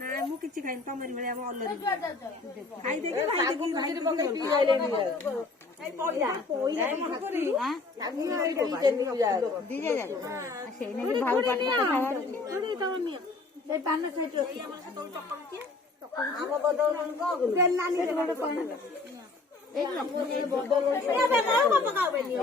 ना मु किछि खाइन तमरी भलिया म अल्लरी खाइ देखि पइला मन करी दिजे जा सेने भी भाउ पाट खावा थोड़ी तमनी ए पान सेट रखी हम बदल को बेलानी रे कोन एक न ए बदल ए बे माउ पकाओ बेनी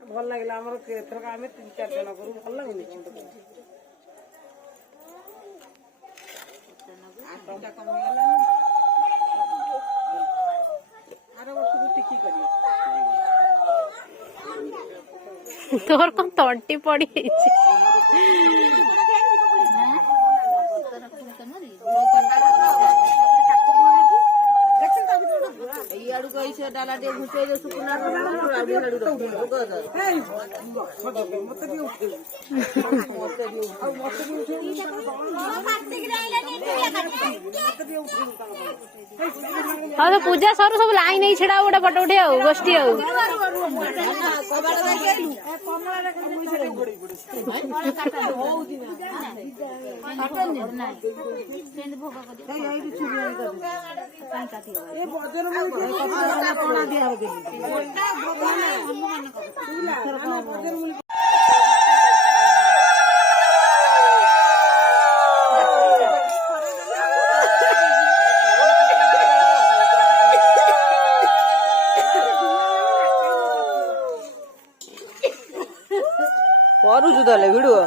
भल लगे आम एथर आम 3-4 जन करूँ भल लगे तोर कौन तंटी पड़ी କହିଛ ଡାଲା ଟିକେ ଘୁଚେଇ ଦେ ଶୁକୁନା ହଁ ତ ପୂଜା ସରୁ ସବୁ ଲାଇନ ହେଇ ଛିଡା ଗୋଟେ ଫଟୋ ଉଠେଇ ଆଉ ଗୋଷ୍ଠୀ ଆଉ କରୁଛୁ ତାହେଲେ ଭିଡିଓ